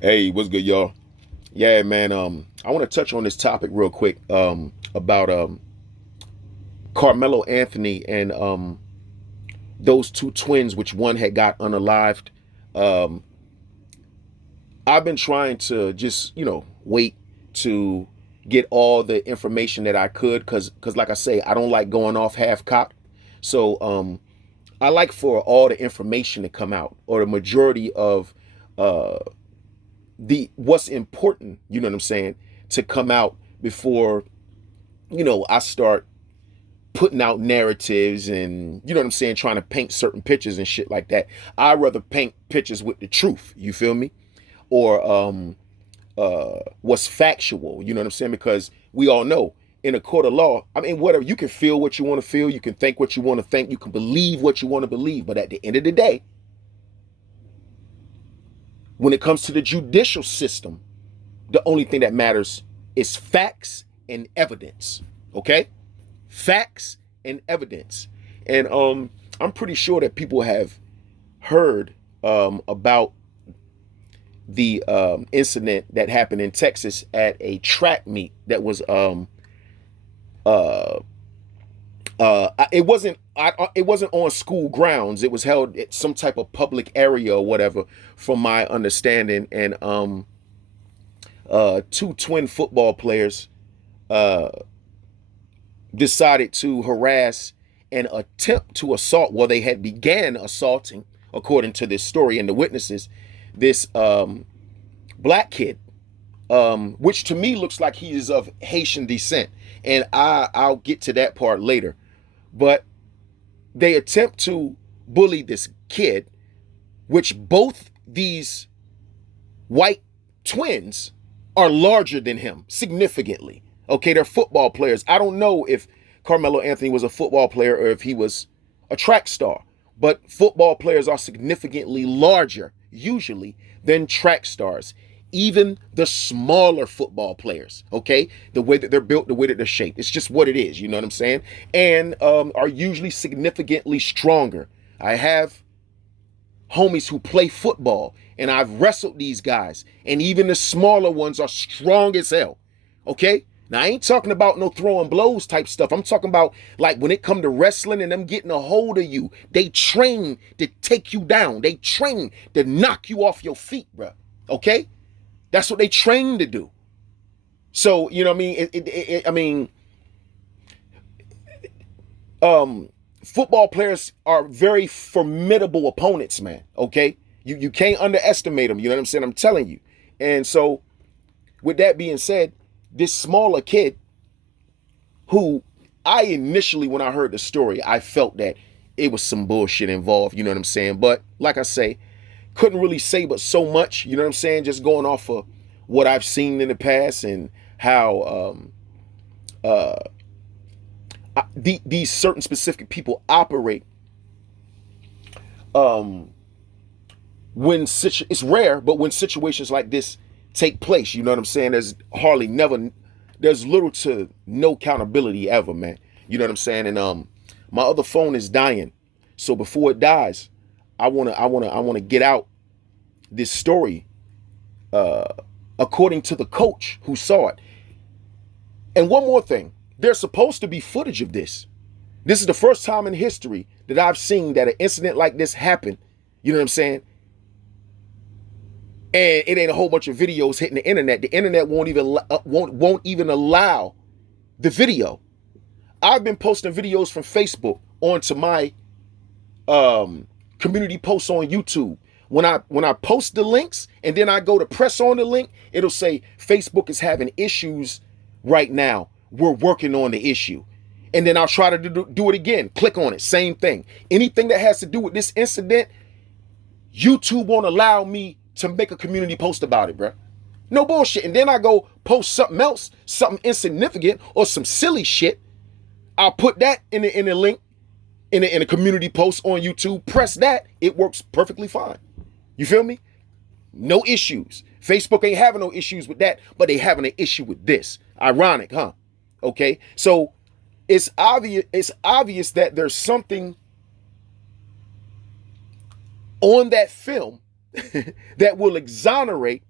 Hey, what's good, y'all? Yeah, man. I want to touch on this topic real quick. About Carmelo Anthony and those two twins, which one had got unalived. Um, I've been trying to just wait to get all the information that I could, cause like I say, I don't like going off half cocked. So I like for all the information to come out, or the majority of uh the what's important, you know what I'm saying, to come out before, I start putting out narratives and, you know what I'm saying, trying to paint certain pictures and shit like that. I'd rather paint pictures with the truth, you feel me? Or what's factual, you know what I'm saying? Because we all know in a court of law, I mean, whatever, you can feel what you want to feel, you can think what you want to think, you can believe what you want to believe, but at the end of the day, when it comes to the judicial system, the only thing that matters is facts and evidence. Okay? Facts and evidence. And I'm pretty sure that people have heard about the incident that happened in Texas at a track meet that was uh it wasn't on school grounds. It was held at some type of public area or whatever, from my understanding. And two twin football players uh, decided to harass and attempt to assault. Well, they had began assaulting, according to this story and the witnesses, this black kid, which to me looks like he is of Haitian descent, and I'll get to that part later. But they attempt to bully this kid, which both these white twins are larger than him significantly. Okay, they're football players. I don't know if Carmelo Anthony was a football player or if he was a track star, but football players are significantly larger, usually, than track stars. Even the smaller football players, okay, the way that they're built, the way that they're shaped, it's just what it is, you know what I'm saying? And are usually significantly stronger. I have homies who play football, and I've wrestled these guys, and even the smaller ones are strong as hell. Okay? Now, I ain't talking about no throwing blows type stuff. I'm talking about, like, when it come to wrestling and them getting a hold of you, they train to take you down. They train to knock you off your feet, bro. Okay? That's what they train to do. So, you know what I mean? Football players are very formidable opponents, man. Okay, you can't underestimate them. You know what I'm saying? I'm telling you. And so, with that being said, this smaller kid, who I initially, when I heard the story, I felt that it was some bullshit involved. You know what I'm saying? But like I say, couldn't really say but so much. You know what I'm saying? Just going off of what I've seen in the past and how uh, these certain specific people operate. Um, it's rare, but when situations like this take place, you know what I'm saying? There's little to no accountability ever, man. You know what I'm saying? And my other phone is dying, so before it dies, I wanna get out this story, uh, according to the coach who saw it. And one more thing, there's supposed to be footage of this. This is the first time in history that I've seen that an incident like this happen. You know what I'm saying? And it ain't a whole bunch of videos hitting the internet. The internet won't even allow the video. I've been posting videos from Facebook onto my community posts on YouTube. When I post the links and then I go to press on the link, it'll say Facebook is having issues right now. We're working on the issue. And then I'll try to do it again. Click on it. Same thing. Anything that has to do with this incident, YouTube won't allow me to make a community post about it, bro. No bullshit. And then I go post something else, something insignificant or some silly shit. I'll put that in the link in a community post on YouTube. Press that. It works perfectly fine. You feel me? No issues. Facebook ain't having no issues with that, but they having an issue with this. Ironic, huh? Okay. So it's obvious that there's something on that film that will exonerate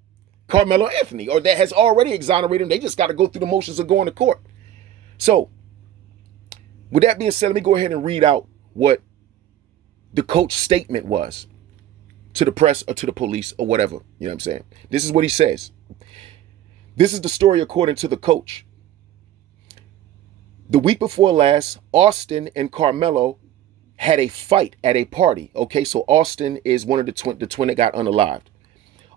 Carmelo Anthony, or that has already exonerated him. They just got to go through the motions of going to court. So, with that being said, let me go ahead and read out what the coach's statement was to the press or to the police or whatever. You know what I'm saying? This is what he says. This is the story according to the coach. The week before last, Austin and Carmelo had a fight at a party. Okay, so Austin is one of the twin that got unalived.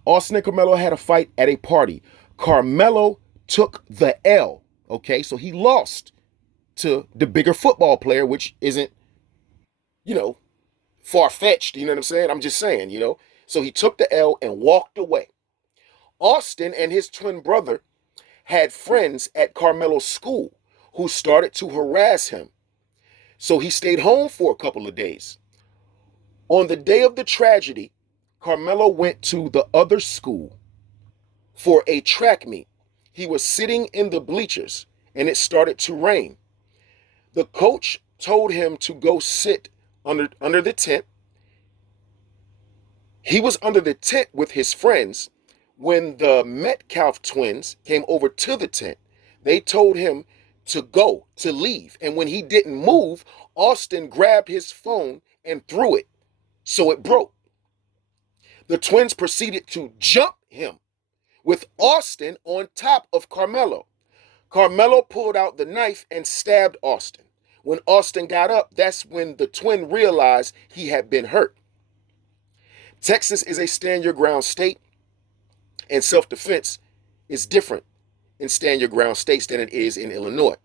Austin and Carmelo had a fight at a party. Carmelo took the L. Okay, so he lost to the bigger football player, which isn't, far-fetched. You know what I'm saying? I'm just saying, So he took the L and walked away. Austin and his twin brother had friends at Carmelo's school who started to harass him. So he stayed home for a couple of days. On the day of the tragedy, Carmelo went to the other school for a track meet. He was sitting in the bleachers and it started to rain. The coach told him to go sit under the tent. He was under the tent with his friends when the Metcalf twins came over to the tent. They told him to leave. And when he didn't move, Austin grabbed his phone and threw it, so it broke. The twins proceeded to jump him with Austin on top of Carmelo. Carmelo pulled out the knife and stabbed Austin. When Austin got up, that's when the twin realized he had been hurt. Texas is a stand-your-ground state, and self-defense is different in stand-your-ground states than it is in Illinois.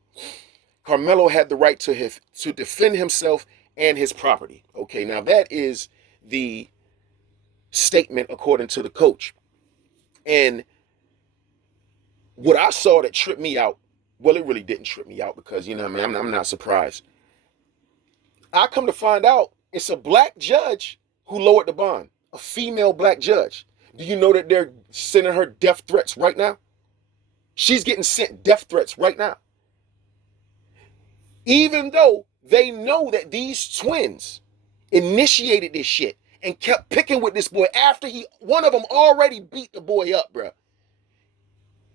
Carmelo had the right to defend himself and his property. Okay, now that is the statement according to the coach. And what I saw that tripped me out, well, it really didn't trip me out because, I'm not surprised. I come to find out it's a black judge who lowered the bond, a female black judge. Do you know that they're sending her death threats right now? She's getting sent death threats right now. Even though they know that these twins initiated this shit and kept picking with this boy after one of them already beat the boy up, bro.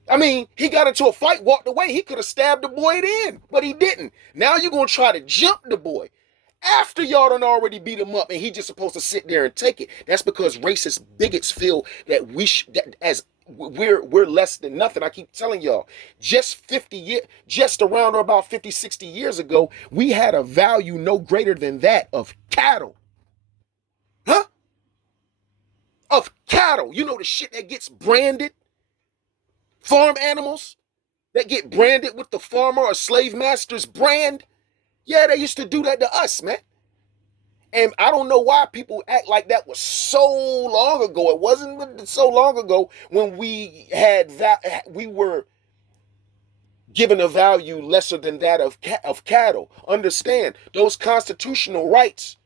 I mean, he got into a fight, walked away. He could have stabbed the boy then, but he didn't. Now you're going to try to jump the boy after y'all done already beat him up and he just supposed to sit there and take it. That's because racist bigots feel that we're less than nothing. I keep telling y'all, just around or about 50, 60 years ago, we had a value no greater than that of cattle. Huh? Of cattle. You know the shit that gets branded? Farm animals that get branded with the farmer or slave master's brand? Yeah, they used to do that to us, man. And I don't know why people act like that was so long ago. It wasn't so long ago when we were given a value lesser than that of cattle. Understand, those constitutional rights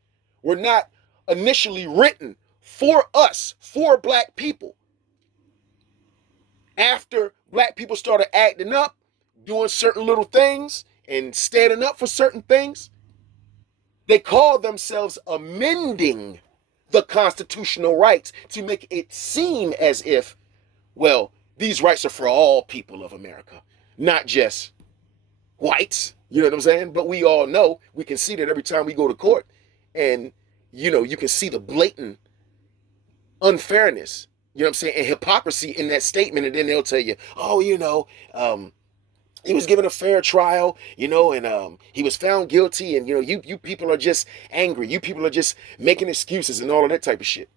were not initially written for us, for black people. After black people started acting up, doing certain little things, and standing up for certain things, they call themselves amending the constitutional rights to make it seem as if, well, these rights are for all people of America, not just whites. You know what I'm saying? But we all know, we can see that every time we go to court, and, you can see the blatant unfairness, you know what I'm saying, and hypocrisy in that statement, and then they'll tell you, oh, he was given a fair trial, and he was found guilty, and you people are just angry. You people are just making excuses and all of that type of shit.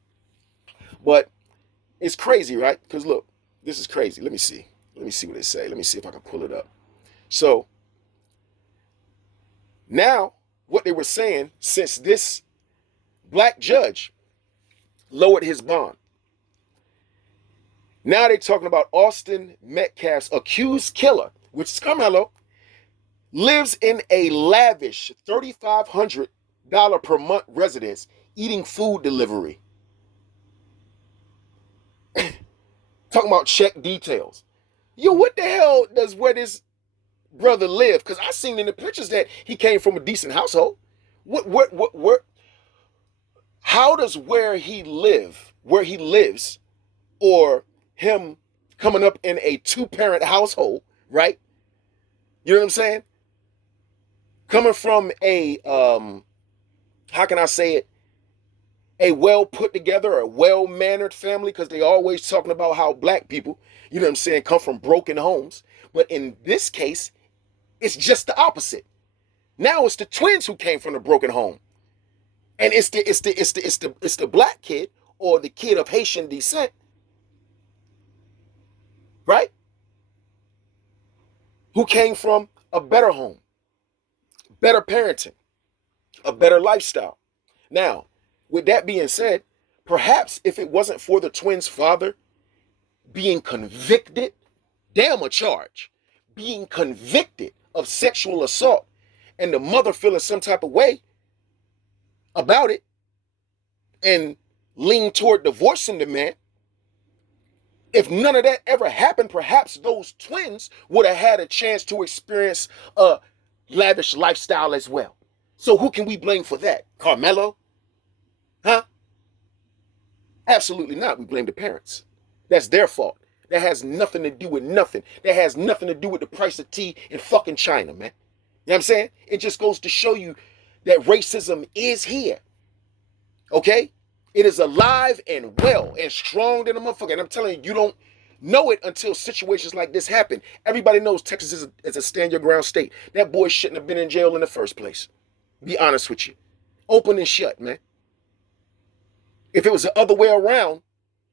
But it's crazy, right? Because look, this is crazy. Let me see what they say. Let me see if I can pull it up. So now what they were saying, since this black judge lowered his bond, now they're talking about Austin Metcalf's accused killer, which is Carmelo, lives in a lavish $3,500 per month residence eating food delivery. Talking about check details. Yo, what the hell does where this brother live? Because I seen in the pictures that he came from a decent household. How does where he lives, or him coming up in a two-parent household, right? You know what I'm saying? Coming from a how can I say it? A well put together, a well mannered family, because they always talking about how black people, you know what I'm saying, come from broken homes. But in this case, it's just the opposite. Now it's the twins who came from the broken home, and it's the black kid or the kid of Haitian descent, right? Who came from a better home, better parenting, a better lifestyle. Now, with that being said, perhaps if it wasn't for the twins' father being convicted, damn a charge, being convicted of sexual assault, and the mother feeling some type of way about it and lean toward divorcing the man, if none of that ever happened, perhaps those twins would have had a chance to experience a lavish lifestyle as well. So who can we blame for that? Carmelo? Huh? Absolutely not. We blame the parents. That's their fault. That has nothing to do with nothing. That has nothing to do with the price of tea in fucking China, man. You know what I'm saying? It just goes to show you that racism is here. Okay? It is alive and well and strong than a motherfucker. And I'm telling you, you don't know it until situations like this happen. Everybody knows Texas is a stand your ground state. That boy shouldn't have been in jail in the first place. Be honest with you. Open and shut, man. If it was the other way around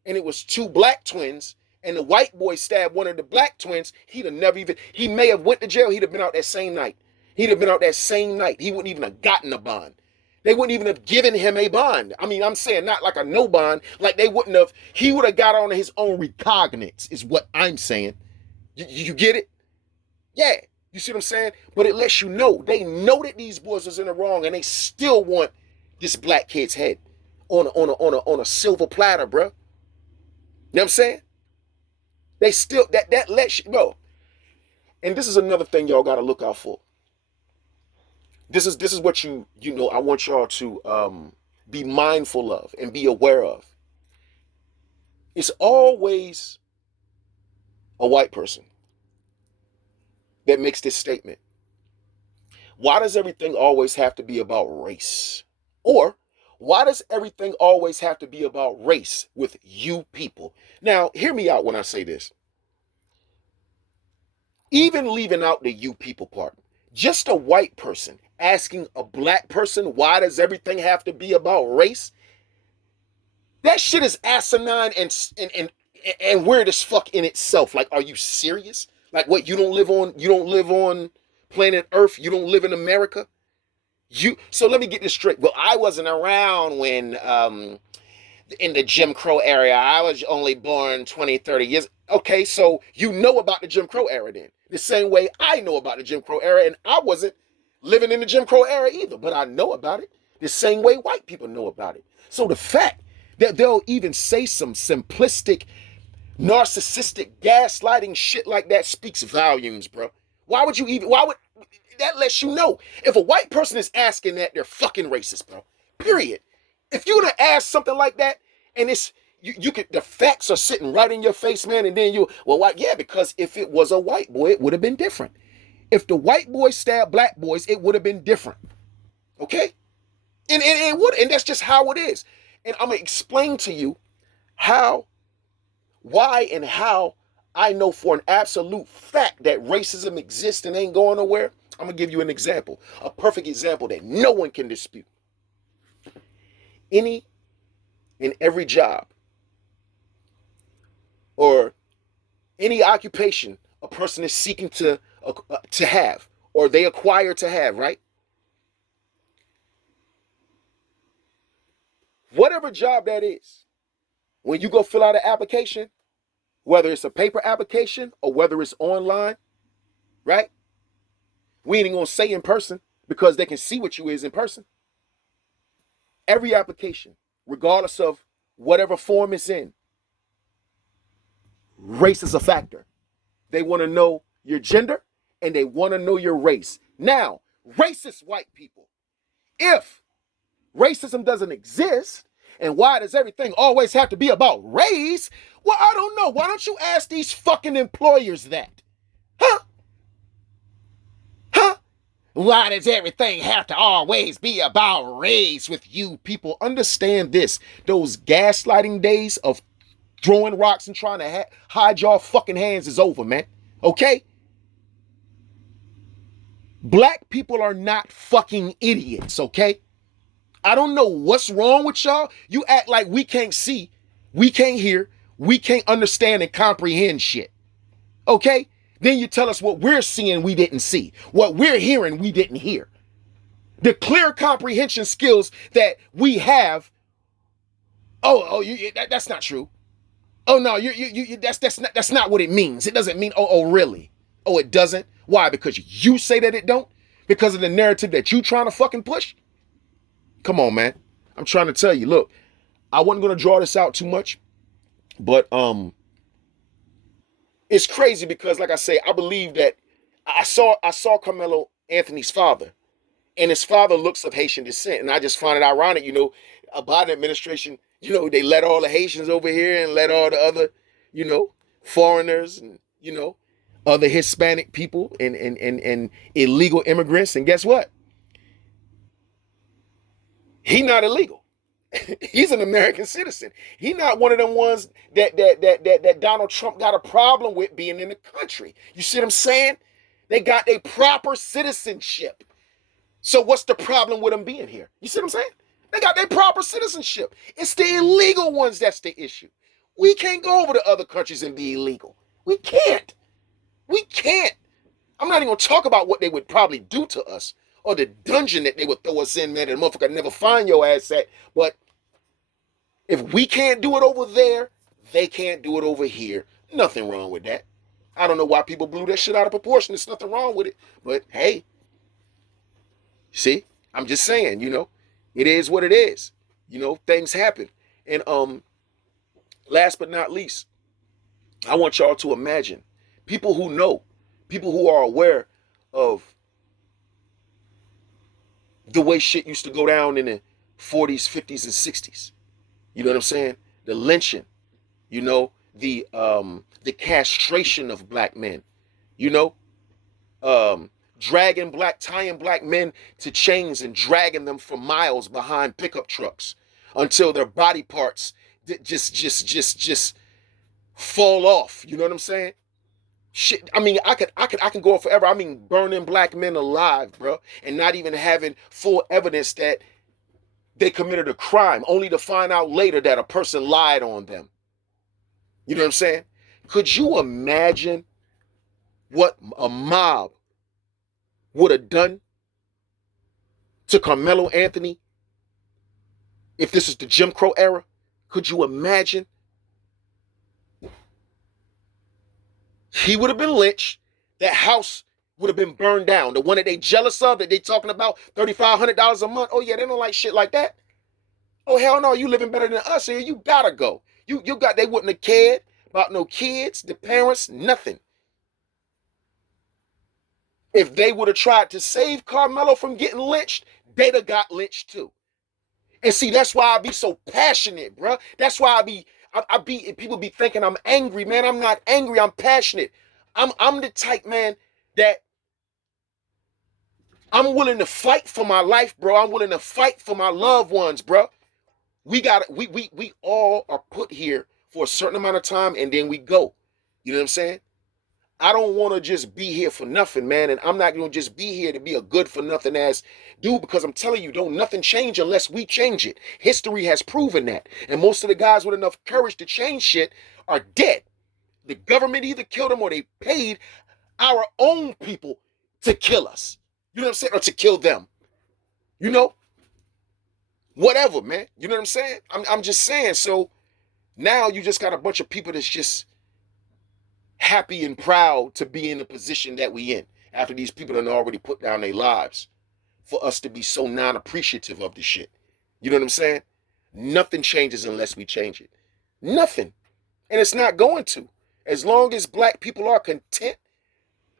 and it was two black twins and the white boy stabbed one of the black twins, he'd have never even, he may have went to jail. He'd have been out that same night. He'd have been out that same night. He wouldn't even have gotten a bond. They wouldn't even have given him a bond. I mean, I'm saying not like a no bond, like they wouldn't have, he would have got on his own recognizance is what I'm saying. You get it? Yeah. You see what I'm saying? But it lets you know, they know that these boys was in the wrong and they still want this black kid's head on a silver platter, bro. You know what I'm saying? They still, that lets you know. And this is another thing y'all got to look out for. This is what you know I want y'all to be mindful of and be aware of. It's always a white person that makes this statement. Why does everything always have to be about race? Or why does everything always have to be about race with you people? Now, hear me out when I say this. Even leaving out the you people part, just a white person asking a black person, why does everything have to be about race? That shit is asinine and weird as fuck in itself. Like, are you serious? Like, what, you don't live on planet Earth? You don't live in America? So let me get this straight. Well, I wasn't around when in the Jim Crow area. I was only born 20, 30 years. Okay, so you know about the Jim Crow era then. The same way I know about the Jim Crow era, and I wasn't living in the Jim Crow era either, but I know about it the same way white people know about it. So the fact that they'll even say some simplistic, narcissistic, gaslighting shit like that speaks volumes, bro. Why would that lets you know. If a white person is asking that, they're fucking racist, bro. Period. If you're gonna ask something like that, and it's you could, the facts are sitting right in your face, man, and then why? Yeah, because if it was a white boy, it would have been different. If the white boys stabbed black boys, it would have been different. Okay? And it would, and that's just how it is. And I'm gonna explain to you why and how I know for an absolute fact that racism exists and ain't going nowhere. I'm gonna give you an example, a perfect example that no one can dispute. Any and every job or any occupation a person is seeking to have or they acquire to have, right? Whatever job that is, when you go fill out an application, whether it's a paper application or whether it's online, right? We ain't even gonna say in person because they can see what you is in person. Every application, regardless of whatever form it's in, race is a factor. They want to know your gender and they want to know your race. Now, racist white people, if racism doesn't exist And why does everything always have to be about race? Well, I don't know. Why don't you ask these fucking employers that? Huh? Huh? Why does everything have to always be about race with you people? Understand this. Those gaslighting days of throwing rocks and trying to hide your fucking hands is over, man. Okay? Black people are not fucking idiots, okay? I don't know what's wrong with y'all. You act like we can't see, we can't hear, we can't understand and comprehend shit. Okay? Then you tell us what we're seeing we didn't see, what we're hearing we didn't hear. The clear comprehension skills that we have. That's not true. Oh no, that's not what it means. It doesn't mean really. Oh, it doesn't. Why? Because you say that it don't? Because of the narrative that you trying to fucking push? Come on, man. I'm trying to tell you. Look, I wasn't gonna draw this out too much, but it's crazy because, like I say, I believe that I saw Carmelo Anthony's father, and his father looks of Haitian descent, and I just find it ironic, a Biden administration, they let all the Haitians over here and let all the other, foreigners and other Hispanic people and illegal immigrants, and guess what? He not illegal. He's an American citizen. He not one of them ones that Donald Trump got a problem with being in the country. You see what I'm saying? They got a proper citizenship. So what's the problem with them being here? You see what I'm saying? They got their proper citizenship. It's the illegal ones that's the issue. We can't go over to other countries and be illegal. We can't. We can't. I'm not even going to talk about what they would probably do to us or the dungeon that they would throw us in, man, and the motherfucker never find your ass at. But if we can't do it over there, they can't do it over here. Nothing wrong with that. I don't know why people blew that shit out of proportion. There's nothing wrong with it. But hey, see, I'm just saying, it is what it is. Things happen. And last but not least, I want y'all to imagine people who know, people who are aware of the way shit used to go down in the 40s, 50s, and 60s. You know what I'm saying? The lynching, the castration of black men, tying black men to chains and dragging them for miles behind pickup trucks until their body parts just fall off. You know what I'm saying? Shit, I mean, I can go on forever. I mean, burning black men alive, bro, and not even having full evidence that they committed a crime, only to find out later that a person lied on them. You know what I'm saying? Could you imagine what a mob would have done to Carmelo Anthony if this is the Jim Crow era? Could you imagine? He would have been lynched. That house would have been burned down. The one that they jealous of, that they talking about $3,500 a month. Oh yeah, they don't like shit like that. Oh hell no, you living better than us here. You gotta go. They wouldn't have cared about no kids, the parents, nothing. If they would have tried to save Carmelo from getting lynched, they'd have got lynched too. And see, that's why I be so passionate, bro. That's why people be thinking I'm angry, man. I'm not angry, I'm passionate. I'm the type, man, that I'm willing to fight for my life, bro. I'm willing to fight for my loved ones, bro. We all are put here for a certain amount of time and then we go. You know what I'm saying? I don't want to just be here for nothing, man. And I'm not going to just be here to be a good for nothing ass dude, because I'm telling you, don't nothing change unless we change it. History has proven that. And most of the guys with enough courage to change shit are dead. The government either killed them or they paid our own people to kill us. You know what I'm saying? Or to kill them. Whatever, man. You know what I'm saying? I'm just saying. So now you just got a bunch of people that's just happy and proud to be in the position that we in after these people have already put down their lives for us to be so non-appreciative of the shit. You know what I'm saying? Nothing changes unless we change it. Nothing. And it's not going to. As long as black people are content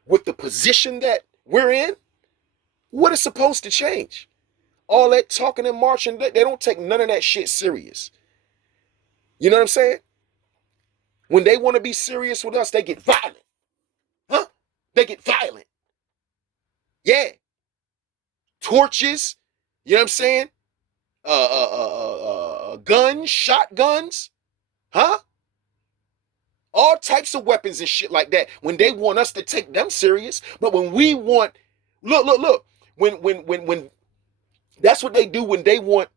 with the position that we're in, what is supposed to change? All that talking and marching, they don't take none of that shit serious. You know what I'm saying? When they want to be serious with us, they get violent. Huh? They get violent. Yeah. Torches. You know what I'm saying? Guns, shotguns. Huh? All types of weapons and shit like that. When they want us to take them serious. But when we want, look. When that's what they do when they want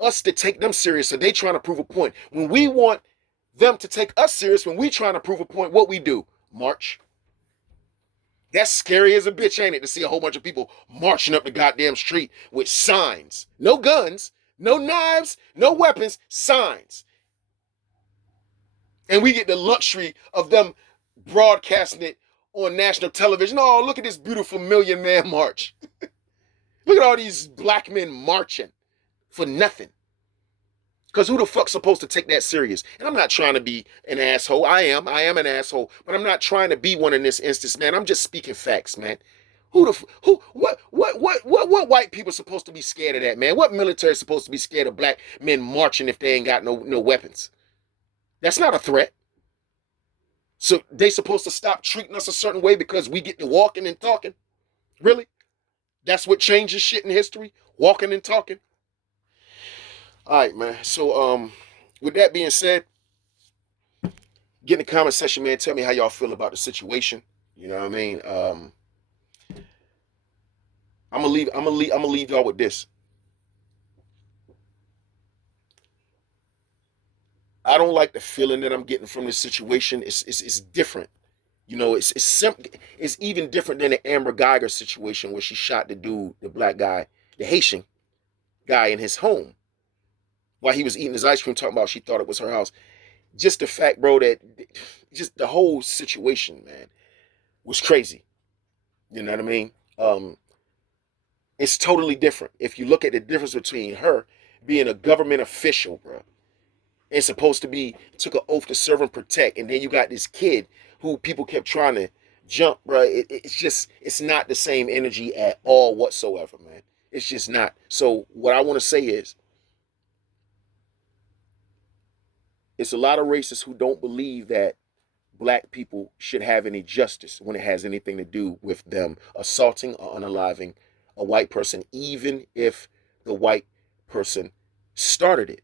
us to take them serious. So they trying to prove a point. When we want them to take us serious, when we trying to prove a point, what we do? March. That's scary as a bitch, ain't it? To see a whole bunch of people marching up the goddamn street with signs. No guns, no knives, no weapons, signs. And we get the luxury of them broadcasting it on national television. Oh, look at this beautiful Million Man March. Look at all these black men marching for nothing. Because who the fuck's supposed to take that serious? And I'm not trying to be an asshole. I am an asshole. But I'm not trying to be one in this instance, man. I'm just speaking facts, man. What white people supposed to be scared of that, man? What military supposed to be scared of black men marching if they ain't got no weapons? That's not a threat. So they supposed to stop treating us a certain way because we get to walking and talking? Really? That's what changes shit in history? Walking and talking? All right, man. So with that being said, get in the comment section, man. Tell me how y'all feel about the situation. You know what I mean? I'm gonna leave y'all with this. I don't like the feeling that I'm getting from this situation. It's different. You know, it's even different than the Amber Geiger situation where she shot the dude, the black guy, the Haitian guy in his home while he was eating his ice cream, talking about she thought it was her house. Just the fact, bro, that just the whole situation, man, was crazy. You know what I mean? It's totally different. If you look at the difference between her being a government official, bro, and supposed to be took an oath to serve and protect, and then you got this kid who people kept trying to jump, bro. It's not the same energy at all whatsoever, man. It's just not. So what I want to say is, it's a lot of racists who don't believe that black people should have any justice when it has anything to do with them assaulting or unaliving a white person, even if the white person started it.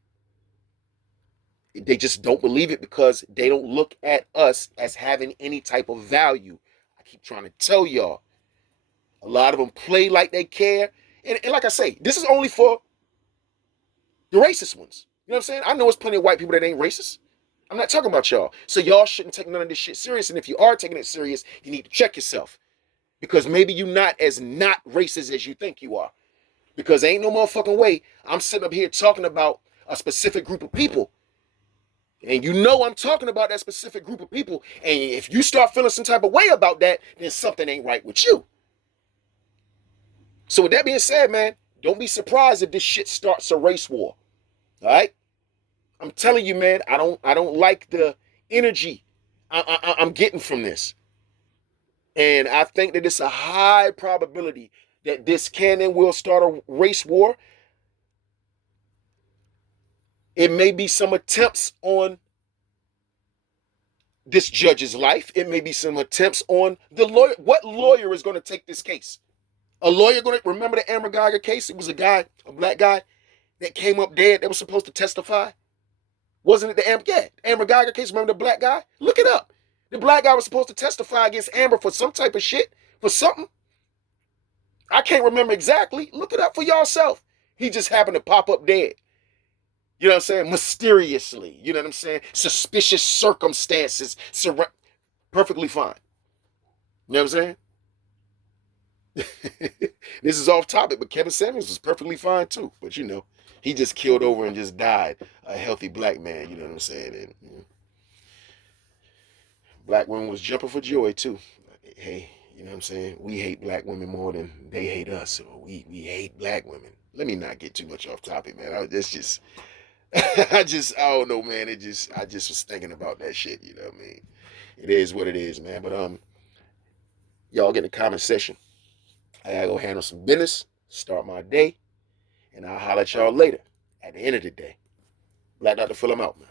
They just don't believe it because they don't look at us as having any type of value. I keep trying to tell y'all, a lot of them play like they care. And like I say, this is only for the racist ones. You know what I'm saying? I know there's plenty of white people that ain't racist. I'm not talking about y'all. So y'all shouldn't take none of this shit serious. And if you are taking it serious, you need to check yourself. Because maybe you're not as not racist as you think you are. Because ain't no motherfucking way I'm sitting up here talking about a specific group of people. And you know I'm talking about that specific group of people. And if you start feeling some type of way about that, then something ain't right with you. So with that being said, man, don't be surprised if this shit starts a race war. All right? I'm telling you, man, I don't like the energy I'm getting from this. And I think that it's a high probability that this can and will start a race war. It may be some attempts on this judge's life. It may be some attempts on the lawyer. What lawyer is going to take this case? A lawyer going to remember the Amber Geiger case? It was a guy, a black guy, that came up dead that was supposed to testify. Wasn't it the Amber Geiger case? Remember the black guy? Look it up. The black guy was supposed to testify against Amber for some type of shit, for something. I can't remember exactly. Look it up for yourself. He just happened to pop up dead. You know what I'm saying? Mysteriously. You know what I'm saying? Suspicious circumstances. Perfectly fine. You know what I'm saying? This is off topic, but Kevin Samuels was perfectly fine too. But you know, he just killed over and just died. A healthy black man, you know what I'm saying? And black women was jumping for joy too. Hey, you know what I'm saying? We hate black women more than they hate us. So we hate black women. Let me not get too much off topic, man. That's just I don't know, man. I just was thinking about that shit, you know what I mean? It is what it is, man. But y'all get in the comment section. I gotta go handle some business, start my day. And I'll holler at y'all later. At the end of the day, Black Dr. Phil, I'm out, man.